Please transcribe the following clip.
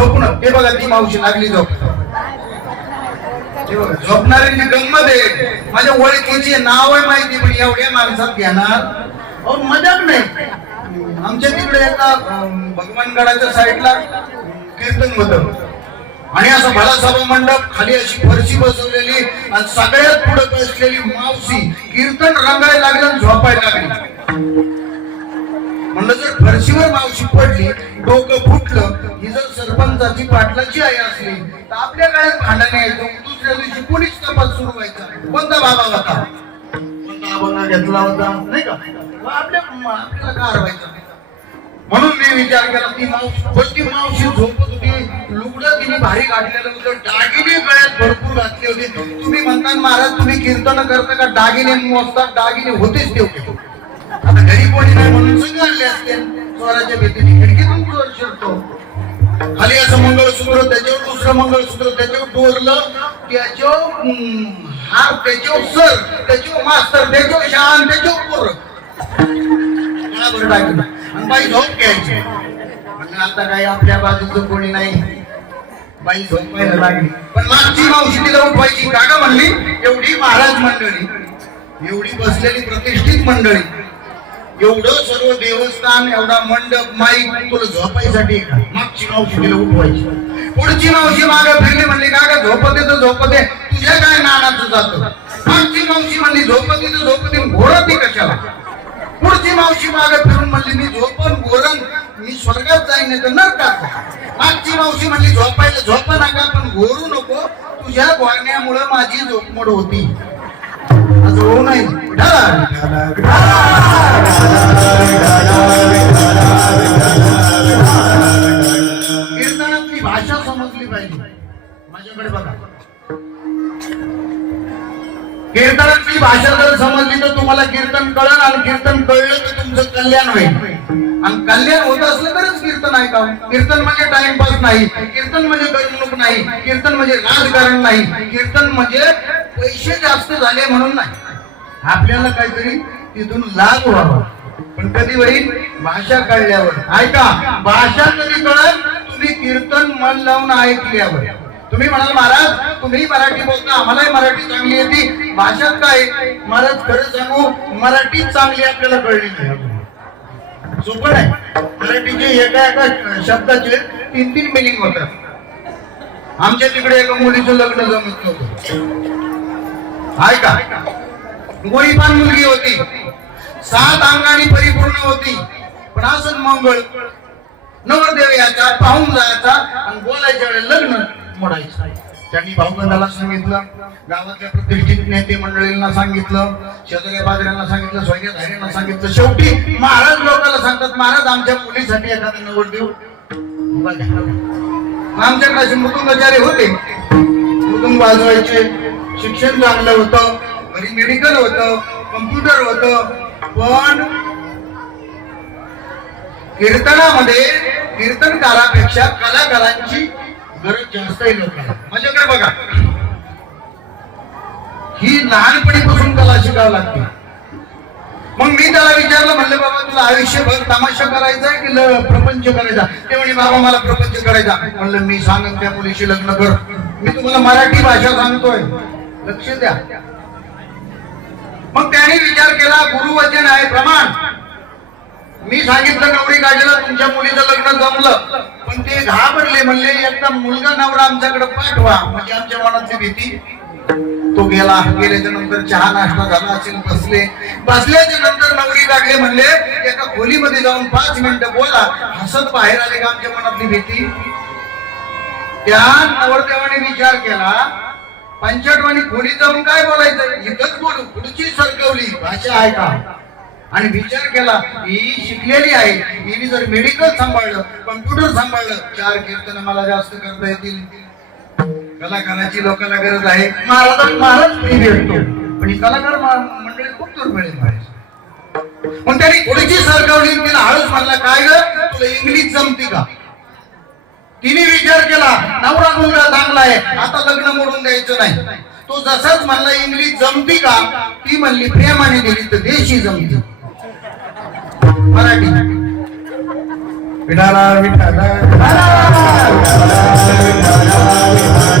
झोपून हे बघा ती मावशी लागली झोप. झोपणाऱ्यांची गंमत आहे. माझ्या ओळखीची नाव आहे माहिती पण एवढ्या माणसात घेणार? मजाक नाही. आमच्या तिकडे एका भगवानगडाच्या साईडला कीर्तन होत. आणि असं भला सभा मंडप खाली अशी फरशी बसवलेली आणि सगळ्यात पुढे बसलेली मावशी कीर्तन रंगायला लागलं आणि झोपायला लागली. म्हणलं जर फरशीवर मावशी पडली डोकं फुटलं ही जर सरपंचाची पाटलाची आई असली तर आपल्या काळात भांडण यायचो दुसऱ्या दिवशी पोलीस तपास सुरू व्हायचा. कोणता बाबा होता? कोणता आबांना घेतला होता. नाही का? आपल्या आपल्याला का हरवायचं? म्हणून मी विचार केला ती मावशी कोणती मावशी झोपत होती. लुगडं तिने भारी काढलेलं होतं. डागिने गळ्यात भरपूर घातली होती. तुम्ही म्हणता महाराज तुम्ही कीर्तन करता का? डागिने मोजता डागिने होतेच तेवढे. आता घरी कोणी नाही म्हणून सगळे असते. चोराच्या भीतीने खिडकीतून चोर शिरतो. खाली असं मंगळसूत्र त्याच्यावर दुसरं मंगळसूत्र त्याच्यावर डोरलं त्याच्यावर हार त्याच्यावर सर त्याच्यावर मास्तर त्याच्यावर शान त्याच्यावर पोर. आणि बाई झोप घ्यायची. आता काही आपल्या बाजूचं कोणी नाही. बाई झोपायला लागली. पण मागची मावशी तिला उठवायची. काका म्हणली एवढी महाराज मंडळी एवढी बसलेली प्रतिष्ठित मंडळी एवढं सर्व देवस्थान एवढा मंडप माईक तुला झोपायसाठी मागची मावशी तिला उठवायची. पुढची मावशी मागे फिरली म्हणली काका झोपते तर झोपते. तुझ्या काय नानाचं जात? मागची मावशी म्हणली झोपते तर झोपते घोरती कशाला? पुढची मावशी मागे फिरून म्हणली मी झोपन घोरण मी स्वर्गात जाईन नाही तर नरकात मागची मावशी म्हणली झोपायला झोप नका पण घोरू नको. तुझ्या घोरण्यामुळे माझी झोपमोड होती. होऊ नाही कीर्तनातली भाषा जर समजली तर तुम्हाला कीर्तन कळल आणि कीर्तन कळलं तर तुमचं कल्याण होईल. आणि कल्याण होत असलं तरच कीर्तन ऐका कीर्तन म्हणजे टाइमपास नाही. कीर्तन म्हणजे करमणूक नाही. कीर्तन म्हणजे राजकारण नाही. कीर्तन म्हणजे पैसे जास्त झाले म्हणून नाही. आपल्याला काहीतरी तिथून लाभ व्हावा. पण कधी होईल? भाषा कळल्यावर. ऐका. भाषा कधी कळत तुम्ही कीर्तन मन लावून ऐकल्यावर. तुम्ही म्हणाल महाराज तुम्ही मराठी बोलता आम्हालाही मराठी चांगली येते. भाषात काय? महाराज खरं सांगू मराठी चांगली आपल्याला कळली नाही. आहे मराठीचे एका एका शब्दाचे तीन तीन मिनिंग होतात. आमच्या तिकडे एका मुलीचं लग्न जमत नव्हतं. ऐका. गोळीपान मुलगी होती. सात अंगाने परिपूर्ण होती. पण असं मंगळ. नवरदेव याचा पाहून जायचा आणि बोलायच्या वेळेला लग्न. मोडायचं त्यांनी भाऊबंदाला सांगितलं गावातल्या प्रतिष्ठित नेते मंडळींना सांगितलं शेजाऱ्या बाजऱ्यांना सांगितलं सोयऱ्या धाऱ्यांना सांगितलं. शेवटी महाराज लोकांना सांगतात महाराज आमच्या मुलीसाठी एखादा बघा. मग आमच्याकडे असे मृदुंगाचार्य होते. मृदुंग वाजवायचे शिक्षण चांगलं होतं घरी मेडिकल होतं कम्प्युटर होतं पण कीर्तनामध्ये कीर्तनकारापेक्षा कलाकारांची गरज जास्त आहे लोकांना. माझ्याकडे बघा. ही लहानपणीपासून कला शिकावं लागते. मग मी त्याला विचारलं म्हणलं बाबा तुला आयुष्यभर तमाशा करायचा की प्रपंच करायचा? ते म्हणे बाबा मला प्रपंच करायचा म्हणलं मी सांगन त्या मुलीशी लग्न कर. मी तुम्हाला मराठी भाषा सांगतोय. लक्ष द्या. मग त्याने विचार केला गुरुवचन आहे प्रमाण. मी सांगितलं नवरी काढलेला तुमच्या मुलीचं लग्न जमलं. ते घाबरले म्हणले एकदा मुलगा नवरा आमच्याकडे पाठवा. म्हणजे आमच्या मनाची भीती. तो गेला गेल्याच्यानंतर चहा नाश्ता झाला असेल बसले. बसल्याच्या नंतर नवरी लागले म्हणले एका खोलीमध्ये जाऊन पाच मिनिटं बोला. हसत बाहेर आले का आमच्या मनातली भीती? त्या नवरदेवाने विचार केला पंचाटवाणी खोलीत जाऊन काय बोलायचं? इथंच बोलू पुढची सरकवली भाषा आहे का आणि विचार केला ही शिकलेली आहे. हिने जर मेडिकल सांभाळलं कम्प्युटर सांभाळलं चार कीर्तन मला जास्त करता येतील. कलाकाराची लोकांना गरज आहे. महाराज महाराज भेटतो. पण ही कलाकार मंडळी खूप दुर्मिळ महाराज त्यांनी थोडीशी सरकवली तिला हळूच म्हणला काय ग? तुला इंग्लिश जमती का? तिने विचार केला नवरा मुलगा चांगला आहे. आता लग्न मोडून द्यायचं नाही. तो जसाच म्हणला इंग्लिश जमती का? ती म्हणली प्रेमाने दिली तर देशी जमती. मराठी. विठाला विठाला विठाला विठाला